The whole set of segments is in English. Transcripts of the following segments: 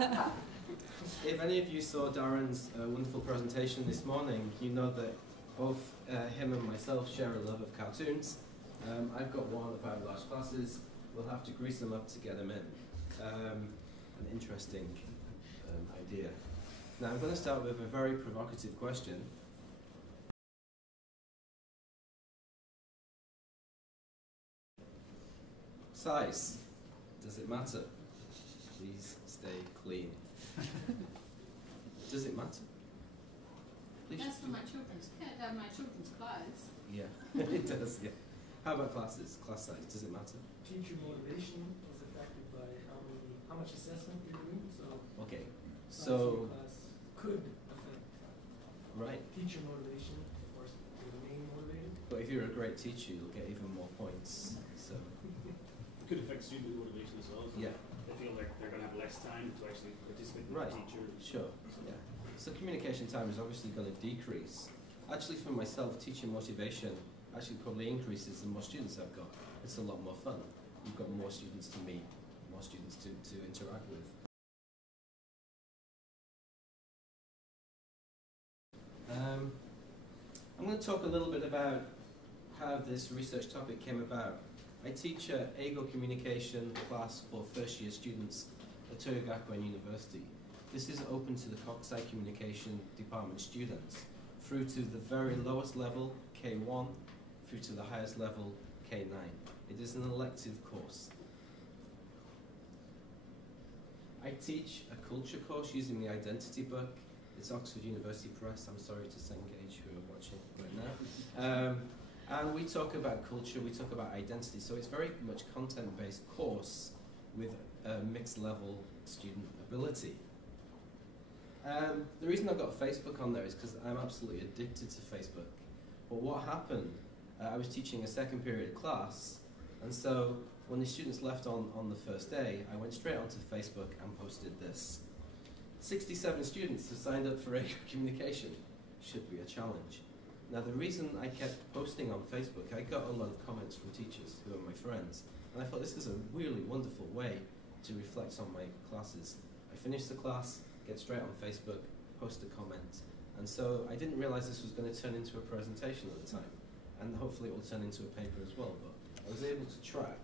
If any of you saw Darren's wonderful presentation this morning, you know that both him and myself share a love of cartoons. I've got one about large classes. We'll have to grease them up to get them in. An interesting idea. Now I'm going to start with a very provocative question. Size. Does it matter? Please stay clean. Does it matter? Please. That's for my children's clothes. Yeah, it does, yeah. How about classes? Class size, does it matter? Teacher motivation is affected by how much assessment you're doing. So okay, so class could affect teacher motivation, of course, to remain motivated. But if you're a great teacher, you'll get even more points. So it could affect student motivation as well. So yeah, they feel like they're going to have less time to actually participate in the teacher. Sure. Yeah. So communication time is obviously going to decrease. Actually, for myself, teacher motivation actually probably increases the more students I've got. It's a lot more fun. You've got more students to meet, more students to interact with. I'm going to talk a little bit about how this research topic came about. I teach an AGO communication class for first-year students at Toyogakuen University. This is open to the Kokusai Communication Department students, through to the very lowest level, K1, through to the highest level, K9. It is an elective course. I teach a culture course using the Identity book. It's Oxford University Press. I'm sorry to Cengage who are watching right now. And we talk about culture, we talk about identity, so it's very much content-based course with a mixed level student ability. The reason I've got Facebook on there is because I'm absolutely addicted to Facebook. But what happened, I was teaching a second period class, and so when the students left on the first day, I went straight onto Facebook and posted this. 67 students have signed up for AGO communication. Should be a challenge. Now the reason I kept posting on Facebook, I got a lot of comments from teachers who are my friends, and I thought this is a really wonderful way to reflect on my classes. I finish the class, get straight on Facebook, post a comment, and so I didn't realize this was going to turn into a presentation at the time, and hopefully it will turn into a paper as well, but I was able to track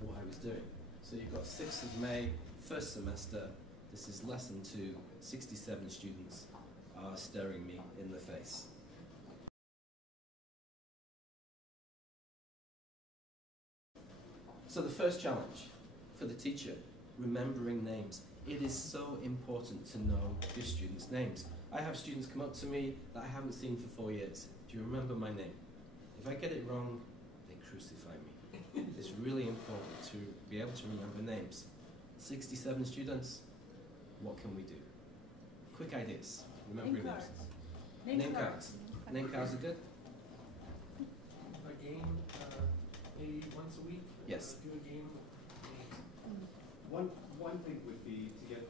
what I was doing. So you've got 6th of May, first semester, this is lesson 2, 67 students are staring me in the face. So the first challenge for the teacher, remembering names. It is so important to know your students' names. I have students come up to me that I haven't seen for 4 years. Do you remember my name? If I get it wrong, they crucify me. It's really important to be able to remember names. 67 students, what can we do? Quick ideas. Remembering names. Name cards. Name cards are good? A game, maybe once a week? Yes. Do a game. One thing would be to get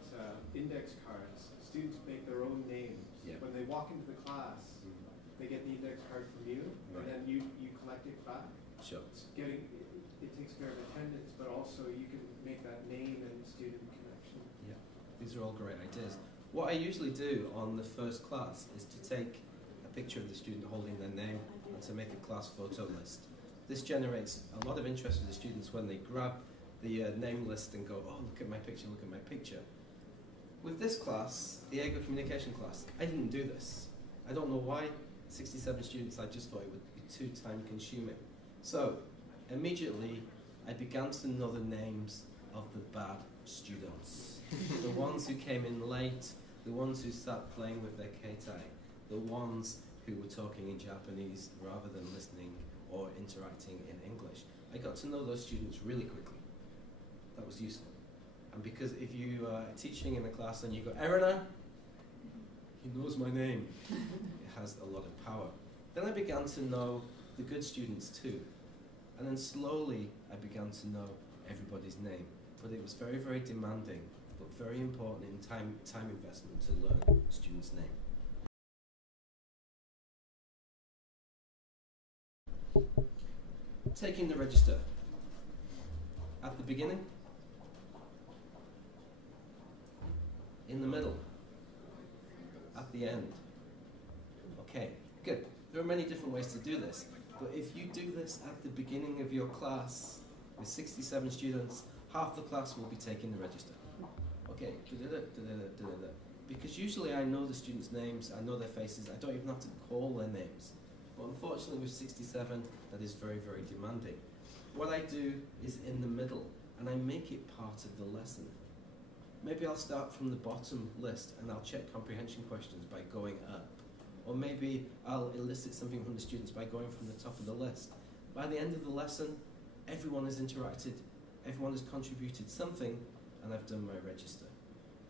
index cards. Students make their own names. Yeah. When they walk into the class, they get the index card from you, and then you collect it back. Sure. It takes care of attendance, but also you can make that name and student connection. Yeah, these are all great ideas. What I usually do on the first class is to take a picture of the student holding their name and to make a class photo list. This generates a lot of interest for the students when they grab the name list and go, oh, look at my picture, look at my picture. With this class, the AGO communication class, I didn't do this. I don't know why. 67 students, I just thought it would be too time consuming. So, immediately, I began to know the names of the bad students. The ones who came in late, the ones who sat playing with their keitai, the ones who were talking in Japanese rather than listening or interacting in English. I got to know those students really quickly. That was useful. And because if you are teaching in a class and you go, Erina, he knows my name, it has a lot of power. Then I began to know the good students too. And then slowly I began to know everybody's name. But it was very, very demanding, but very important in time investment to learn students' name. Taking the register. At the beginning, in the middle, at the end. Okay, good. There are many different ways to do this, but if you do this at the beginning of your class with 67 students, half the class will be taking the register. Okay, because usually I know the students' names, I know their faces, I don't even have to call their names. But unfortunately with 67, that is very, very demanding. What I do is in the middle, and I make it part of the lesson. Maybe I'll start from the bottom list and I'll check comprehension questions by going up. Or maybe I'll elicit something from the students by going from the top of the list. By the end of the lesson, everyone has interacted, everyone has contributed something, and I've done my register.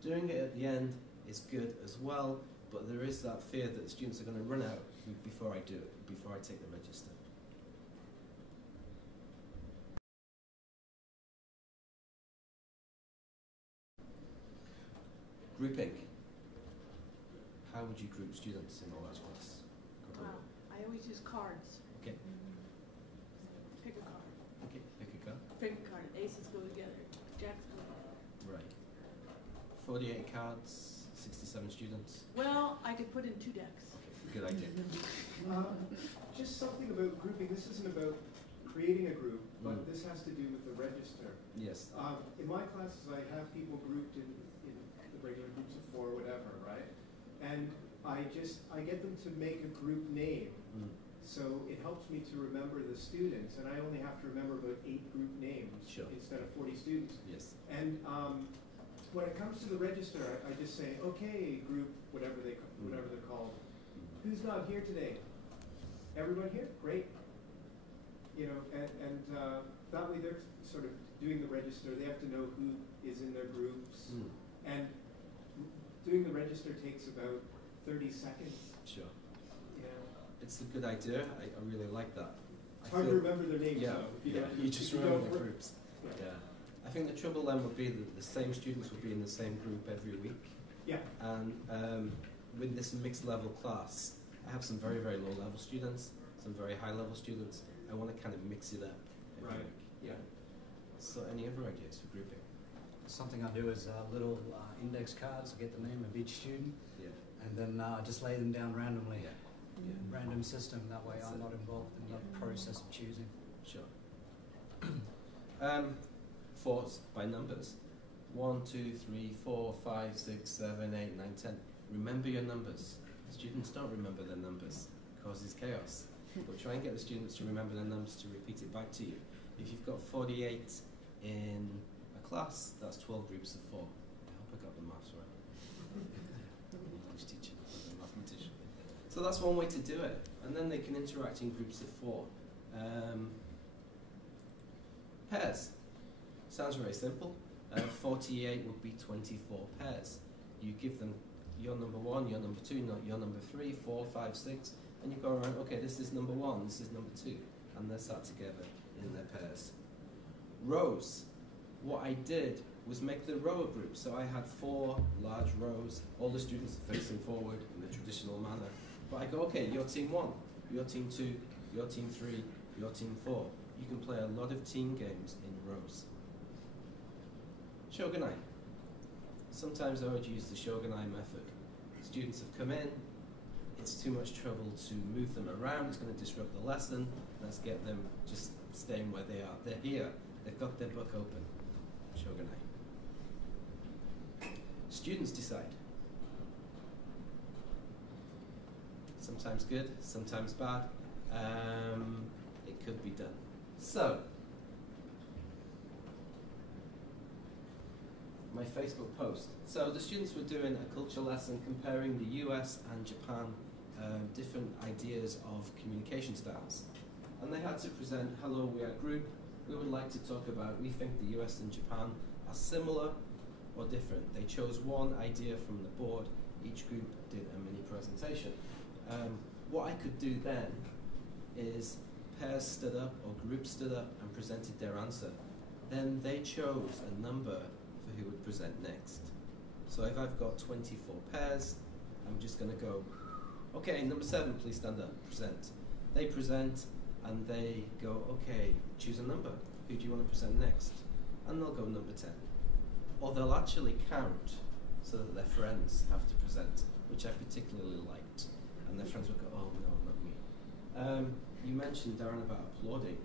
Doing it at the end is good as well, but there is that fear that the students are going to run out before I do it, before I take the register. Grouping. How would you group students in a large class? I always use cards. Okay. Pick a card. Okay, pick a card. Pick a card. Aces go together. Jacks go together. Right. 48 cards, 67 students. Well, I could put in 2 decks. Okay, good idea. Just something about grouping. This isn't about creating a group, but this has to do with the register. Yes. In my classes, I have people grouped in the regular groups of 4 or whatever, right? And I get them to make a group name. So it helps me to remember the students, and I only have to remember about 8 group names instead of 40 students. Yes. And when it comes to the register, I just say, okay, group, whatever they're called. Who's not here today? Everyone here? Great. You know, and that way they're sort of doing the register. They have to know who is in their groups. And doing the register takes about 30 seconds. Sure. Yeah. It's a good idea. I really like that. It's hard to remember their names, yeah, though. You just remember the groups. Yeah. I think the trouble then would be that the same students would be in the same group every week. Yeah. And with this mixed level class, I have some very, very low level students, some very high level students. I want to kind of mix it up every week. Yeah. So any other ideas for grouping? Something I do is little index cards. I get the name of each student, Yeah. and then just lay them down randomly. Yeah. Random system. That way, That's I'm it. not involved in the process of choosing. Sure. Fours by numbers. 1, 2, 3, 4, 5, 6, 7, 8, 9, 10. Remember your numbers. Students don't remember their numbers. It causes chaos. But try and get the students to remember their numbers to repeat it back to you. If you've got 48 in a class, that's 12 groups of 4. I hope I got the maths right. English teacher, I'm a mathematician. So that's one way to do it. And then they can interact in groups of 4. Pairs. Sounds very simple. 48 would be 24 pairs. You give them your number 1, your number 2, your number 3, 4, 5, 6, and you go around, okay, this is number 1, this is number 2, and they're sat together in their pairs. Rows. What I did was make the row a group. So I had 4 large rows, all the students are facing forward in the traditional manner. But I go, okay, your team 1, your team 2, your team 3, your team 4. You can play a lot of team games in rows. Shogunai. Sometimes I would use the Shogunai method. Students have come in, it's too much trouble to move them around, it's going to disrupt the lesson, let's get them just staying where they are. They're here, they've got their book open. Shogunai. Students decide. Sometimes good, sometimes bad. It could be done. So, my Facebook post. So the students were doing a culture lesson comparing the US and Japan, different ideas of communication styles. And they had to present, hello, we are a group. We would like to talk about, we think the US and Japan are similar or different. They chose one idea from the board. Each group did a mini presentation. What I could do then is pairs stood up or groups stood up and presented their answer. Then they chose a number for who would present next. So if I've got 24 pairs, I'm just going to go, okay, number 7, please stand up, present. They present and they go, okay, choose a number. Who do you want to present next? And they'll go number 10. Or they'll actually count. so that their friends have to present, which I particularly liked. And their friends would go, oh no, not me. You mentioned, Darren, about applauding.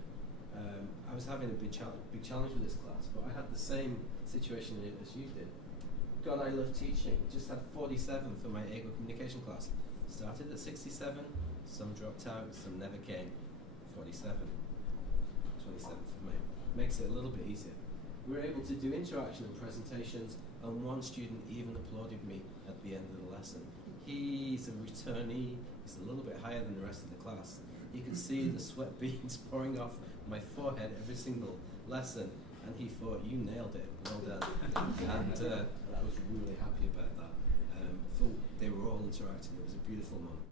I was having a big challenge with this class, but I had the same situation as you did. God, I love teaching. Just had 47 for my ego communication class. Started at 67, some dropped out, some never came. 47. 27 for me. Makes it a little bit easier. We were able to do interaction and presentations, and one student even applauded me at the end of the lesson. He's a returnee. He's a little bit higher than the rest of the class. You could see the sweat beads pouring off my forehead every single lesson, and he thought, you nailed it, well done. And I was really happy about that. Thought they were all interacting. It was a beautiful moment.